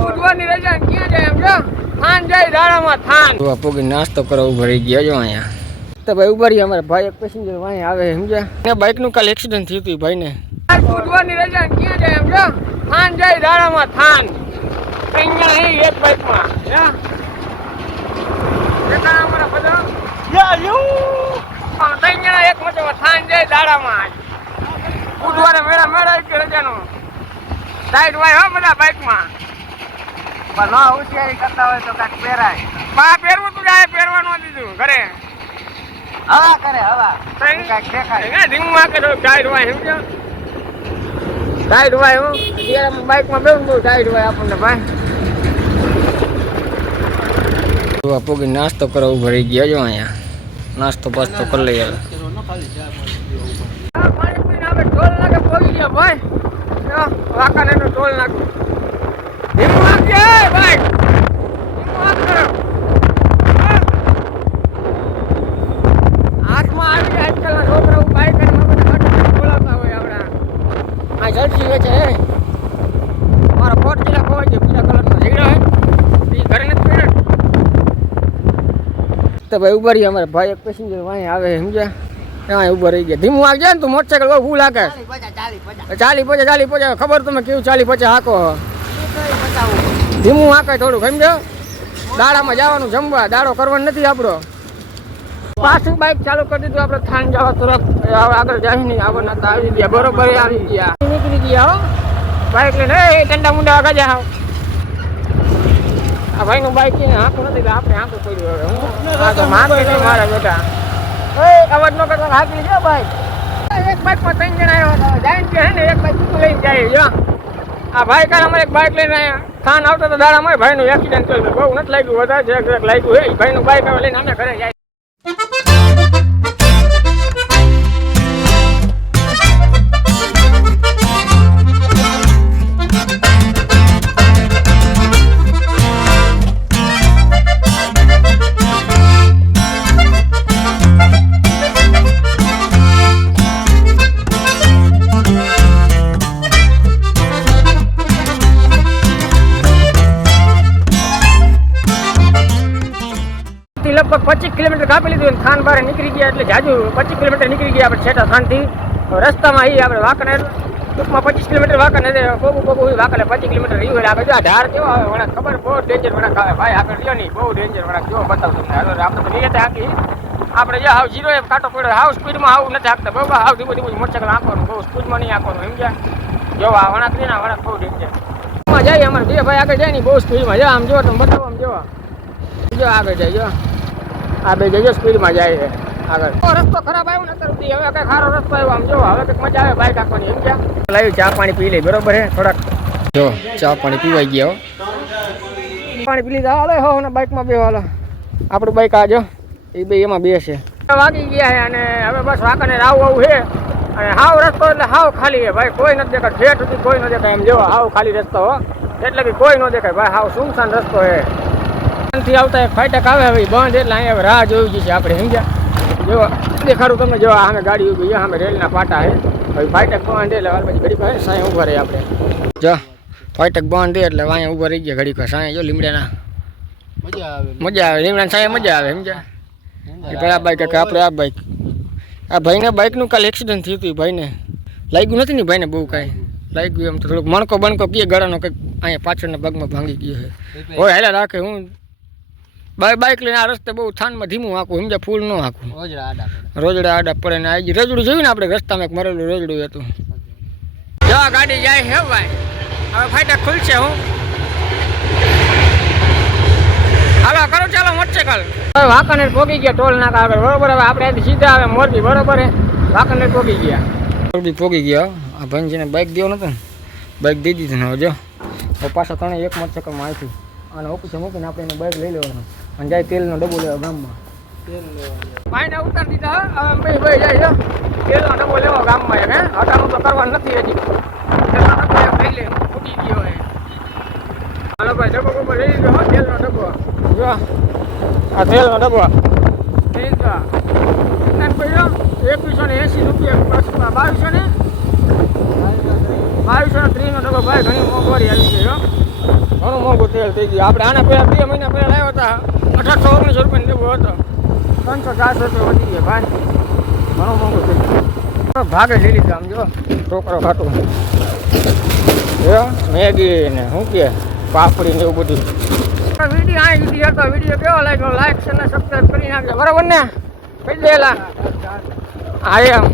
બુધવારની રજા ક્યાં જાય એમ જો? થાન જાય દાડામાં થાન. તો પોગી નાસ્તો કરવા ઊભો રહી ગયા જો અહીંયા. તો ભાઈ ઊભા રહી અમારા ભાઈ એક પેસેન્જર વાંહે આવે સમજ્યા? ને બાઇકનું કાલ એક્સિડન્ટ થયું હતું ભાઈને. બુધવારની રજા ક્યાં જાય એમ જો? થાન જાય દાડામાં થાન. અહીંયા અહીં એક બાઇકમાં યા દેખાડા અમારા બધા? યા યુ ત્રણ જણા એક મચમાં થાન જાય દાડામાં. બુધવારે મેળા મેળા કે રજાનો. સાઈડ વાય હો બધા બાઇકમાં પણ ન હોશિયારી કરતા હોય તો કાંઈક પહેરાય. બા પહેરવું તું જાય પહેરવા ન દીધું ઘરે. હવા કરે હવા. કાંઈક દેખાય. ધીમું કે સાઈડ વાય સમજો સાઈડ વાય હું અત્યારે બાઇકમાં બેવું બહુ સાઈડ વાય આપણને ભાઈ. તો નાસ્તો કરવા ભરી રહી ગયા જો અહીંયા. નાસ્તો પાસ્તો કરી લઈએ પીને આપણે ટોલ નાકે તો ભાઈ ઊભા રહી અમારે ભાઈ એક પેસેન્જર વાંહે આવે સમજ્યા? ત્યાં ઊભા રહી ગયા. ધીમું આવજે ને તું મોટરસાઇકલ બહુ હાકે ચાલી પચાસ ચાલી પચાસ. ચાલી પચાસ ખબર તમે કેવું ચાલી પચાસ હાકો ધીમું હાકે થોડું સમજો? દાડામાં જવાનું, જમવા. દાડો કરવાનો નથી આપણો. પાછું બાઇક ચાલુ કરી દીધું, આપણે થાન જવા તરફ આગળ જાય નહીં. આગળ તો આવી ગયા, બરોબર આવી ગયા. નીકળી ગયા હો. બાઇક લઈને. એ ઠંડા મુંડા ગજા હાવ આ ભાઈનું બાઇક છે ને, આંખું નથી આપણે આંખું પડ્યું હવે. હું? તો માગે નહીં મારા બેટા. અવાજ નો કરતા હાકી લીધો બાઇક એક બાઇકમાં ત્રણ જણા આવ્યા હતા. જાય છે ને, એક બાઇક લઈને જાય. જો આ ભાઈ કાલ અમારે એક બાઇક લઈને ખાન આવતો તો દાડામાં ભાઈનું એક્સિડન્ટ થયું બહુ નથી લાગ્યું વધારે છે લાગ્યું એ ભાઈનું બાઇક લઈને અમે ઘરે જાય. પચીસ કિલોમીટર કાપી લીધું અને થાન બહાર નીકળી ગયા એટલે જાજુ પચીસ કિલોમીટર નીકળી ગયા આપણે છેટા થાનથી. હવે રસ્તામાં અહીં આપણે વાંકને ટૂંકમાં પચીસ કિલોમીટર વાંકને કોકું કોકું વાંકને પચીસ કિલોમીટર રહ્યું એટલે આપણે જો આ ઢાર કેવો આવે, વળાંક ખબર? બહુ ડેન્જર વળાંક આવે. ભાઈ, આગળ લ્યો નહીં. બહુ ડેન્જર વળાંક. કેવો બતાવું તમને? હવે આપણે તો નિયતે હાકી આપણે જે હાવ જીરો એ કાંટો પડ્યો. હાવ સ્પીડમાં આવું નથી હાકતા. બહુ હાવ ધીમું ધીમું મોટરસાઇકલ આંકવાનું બહુ સ્પીડમાં નહીં આંકવાનું એમ ગયા જો, આ વળાંક નહીં ના વળાંક બહુ ડેન્જરમાં જાય અમારે બે ભાઈ આગળ જાય ને, બહુ સ્પીડમાં જો, આમ જો તમે બતાવો, આમ જો જો, આગળ જાય, જો. આ બે જજો સ્પીડમાં જાય છે. આગળ. રસ્તો ખરાબ આવ્યો ને અત્યાર સુધી. હવે કઈ સારો રસ્તો આવ્યો આમ જો હવે કંઈક મજા આવે બાઇક આપવાની એમ ક્યાં લાવી ચા પાણી પી લઈ બરોબર હે? થોડાક. જો ચા પાણી પીવાઈ ગયા હો. પાણી પી લીધા. હાલે હો ને બાઇકમાં બે હાલો. આપણું બાઇક આ જો. એ બે એમાં બે છે. વાગી ગયા છે અને હવે બસ વાંકાને આવું આવું છે. અને હાવ રસ્તો એટલે હાવ ખાલી છે ભાઈ. કોઈ નથી દેખાય. ઠેઠ સુધી કોઈ ન દેખાય. એમ જેવો હાવ ખાલી રસ્તો હો. એટલે કે કોઈ ન દેખાય. ભાઈ હાવ સુમસાન રસ્તો છે. થી આવતા એક ફાટક આવે હવે બંધ એટલે અહીંયા હવે રાહ જોઈ છે આપણે સમજ્યા? જો દેખાડું તમને જો આ ગાડી ઊભી આમે રેલના પાટા હે હવે ફાટક બંધ એટલે વાર પછી ઘડી પાસે સાંય ઊભા રહે આપણે. જો ફાટક બંધ એટલે અહીંયા ઊભા રહી ગયા ઘડી પાસે સાંઈ જો લીમડાના. મજા આવે. મજા આવે લીમડાના સાંય મજા આવે સમજ્યા? પેલા બાઈક કે આપણે આ બાઈક આ ભાઈને બાઈકનું કાલ એક્સિડન્ટ થયું હતું ભાઈને. લાગ્યું નથી ને ભાઈને બહુ કાંઈ? લાગ્યું એમ તો થોડુંક મણકો બણકો કીએ ગળાનો કંઈક અહીંયા પાછળના ભાગમાં ભાંગી ગયો છે. હોય હેલા રાખે હું બાઈક લઈને આ રસ્તે બહુ થાનમાં ધીમું હાંકું સમજે ફૂલ ન હાંકું ઓજરા આડા રોજડા આડા પડે ને આજે રજડું જોયું ને આપણે રસ્તામાં એક મરેલું રજડું હતું. જો ગાડી જાય હે ભાઈ? હવે ફાટા ખુલશે હું. હાલો કરો ચાલો મોટરસાઇકલ હવે વાંકાનેર પોગી ગયા ટોલ નાકા આગળ. બરોબર હવે આપણે અહીંથી સીધા આવે મોરબી બરોબર હે? વાંકાનેર પોગી ગયા. મોરબી પોગી ગયા. આ ભાઈજીને બાઇક દેવો નતો ને. બાઇક દઈ દીધી ને જો. પાછા ત્રણે એક મોટરસાઇકલમાં આવ્યું અને ઓફિસે મૂકીને આપણે એને બાઇક લઈ લેવાનું. અને જાય તેલનો ડબ્બો લેવા ગામમાં. પાણી ઉતાર દીધા. હવે ભાઈ ભાઈ જાય છે. તેલનો ડબ્બો લેવા ગામમાં હે. હટાણું તો કરવાનું નથી હજી. તેલનો ડબ્બો લઈ લે, ફૂટી ગયો એ હાલો ભાઈ, ડબ્બો બબ્બો લઈ લીધો તેલનો ડબ્બો. જો, આ તેલનો ડબ્બો. લઈ લીધો એકવીસો ને એંસી રૂપિયા બાવીસો ને? બાવીસો ને ત્રીસનો ડબ્બો, ભાઈ, ઘણી મોંઘવારી આવી મોંઘું તેલ થઈ ગયું આપણે આના પહેલાં બે મહિના પહેલાં લાવ્યા હતા. અઢારસો ઓગણીસો રૂપિયાનો ડબ્બો હતો. ત્રણસો ચારસો રૂપિયા વધી ગયા ભાઈ. ઘણો મોંઘો થઈ ગયો. ભાગે લઈ લીધા, આમ જો. છોકરો ખાતું. મેગી ને શું કે, પાપડી ને એવું બધું. વીડિયો આ વીડિયો હતો. વીડિયો કેવો લાગ્યો? લાઈક અને સબસ્ક્રાઈબ કરી નાખજો. બરાબર ને? દેલા. હા, એમ.